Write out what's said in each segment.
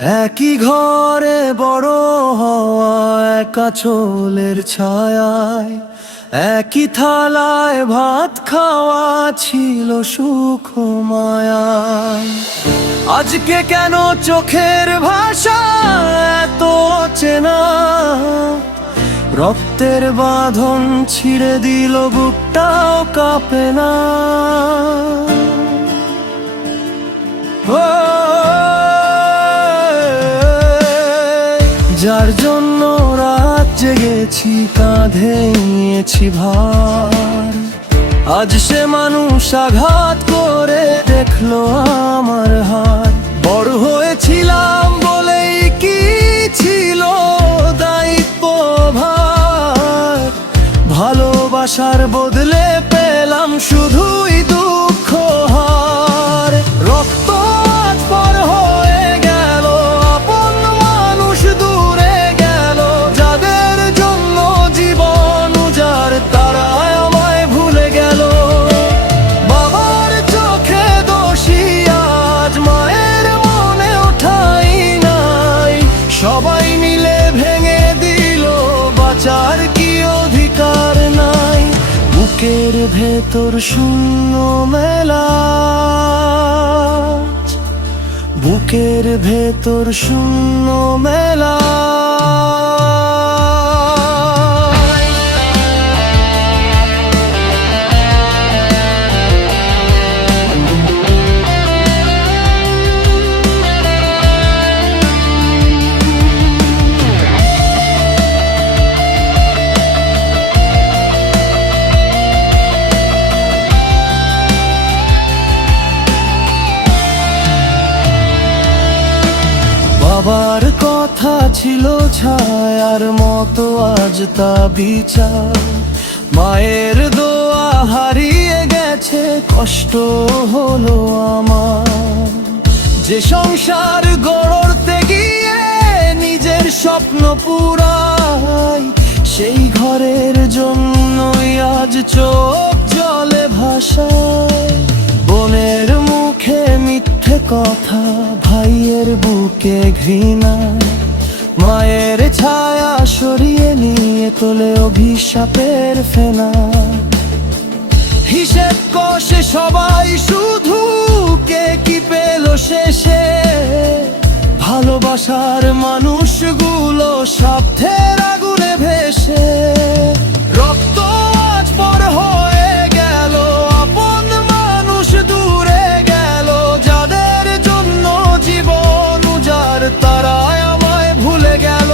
একই ঘরে বড় হওয়া একা চোলের ছায়ায়, একই থালায় ভাত খাওয়া ছিল সুখ মায়ায়। আজকে কেন চোখের ভাষা এত চেনা, রক্তের বাঁধন ছিঁড়ে দিল বুকটাও কাঁপে না। যার জন্য রাত জেগেছি, কাঁধে নিয়েছি ভার, আজ সে মানুষ আঘাত করে দেখলো আমার হার। বড় হয়েছিলাম বলেই কি ছিল দায়িত্ব ভার, ভালোবাসার বদলে পেলাম শুধুই দুঃখ হার। রক্ত আজ পর হয়ে গেল, আপন মানুষ দূরে গেল, যাদের জন্য জীবন উজাড় তারা আমায় ভুলে গেল। বাবার চোখে দোষী আজ, মায়ের মনে ঠাঁই নাই, সবাই মিলে ভেঙে দিল বাঁচার কি অধিকার নাই। বুকের ভেতর শূন্য মেলা, বুকের ভেতর শূন্য মেলা। বাবার কথা ছিল ছায়ার মতো, আজ তা বিচার। মায়ের দোয়া হারিয়ে গেছে, কষ্ট হলো আমার। যে সংসার গড়তে গিয়ে নিজের স্বপ্ন পুরাই, সেই ঘরের জন্যই আজ চোখ জলে ভাসায়। বোনের মুখে মিথ্যে কথা, ভাইয়ের বুকে ঘৃণা, মায়ের ছায়া সরিয়ে নিয়ে তোলে অভিশাপের ফেনা। হিসেব কষে সবাই শুধু কে কি পেল শেষে, ভালোবাসার মানুষগুলো স্বার্থের আগুনে ভেসে। রক্ত আজ পর হয়ে গেল, আপন মানুষ দূরে গেল, যাদের জন্য জীবন উজাড় তারা আমায় ভুলে গেল।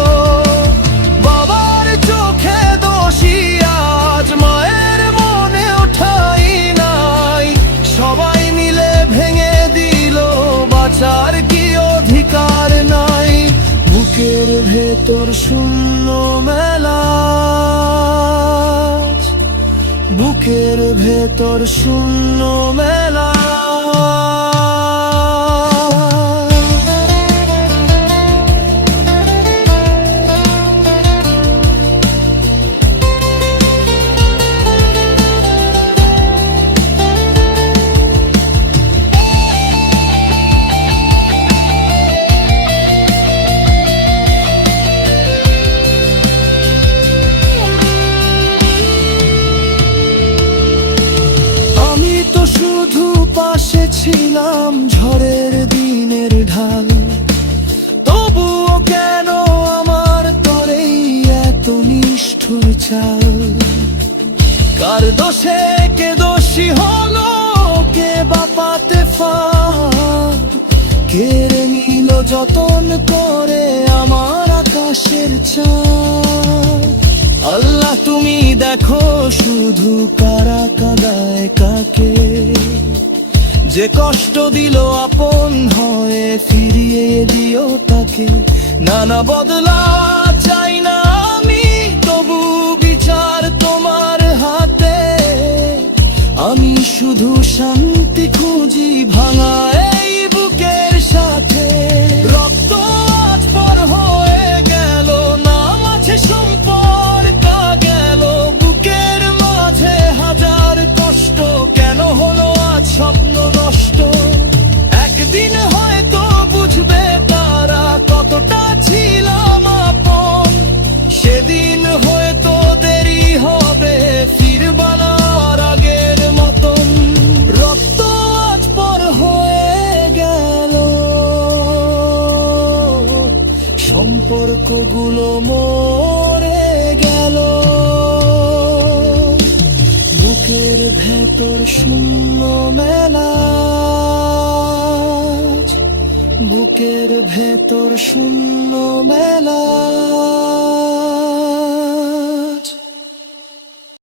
বাবার চোখে দোষী আজ, মায়ের মনে ঠাঁই নাই, সবাই মিলে ভেঙে দিল বাঁচার কি অধিকার নাই। বুকের ভেতর শূন্য মেলা, বুকের ভেতর শূন্য মেলা। পাশে ছিলাম ঝড়ের দিনের ঢাল, তবুও কেন আমার তরেই এত নিষ্ঠুর চাল। কার দোষে কে দোষী হলো, কে বাপাতে ফাঁদ, কেড়ে নিল যতন করে আমার আকাশের চাঁদ। আল্লাহ তুমি দেখো শুধু কারা কাঁদায় কাকে, যে কষ্ট দিল আপন হয়ে ফিরিয়ে দিও তাকে। নানা বদলা চাই না আমি, তবু বিচার তোমার হাতে। আমি শুধু শান্তি খুঁজি ভাঙা এই বুকের সাথে। রক্ত আজ পর হয়ে গেল, নাম আছে সম্পর্ক গেল, বুকের মাঝে হাজার কষ্ট, কেন হলো আজ স্বপ্ন নষ্ট। একদিন হয়তো বুঝবে তারা বানার আগের মতন রক্ত আজ পর হয়ে গেল, সম্পর্কগুলো মরে গেল। বুকের ভেতর শূন্য মেলা, বুকের ভেতর শূন্য মেলা।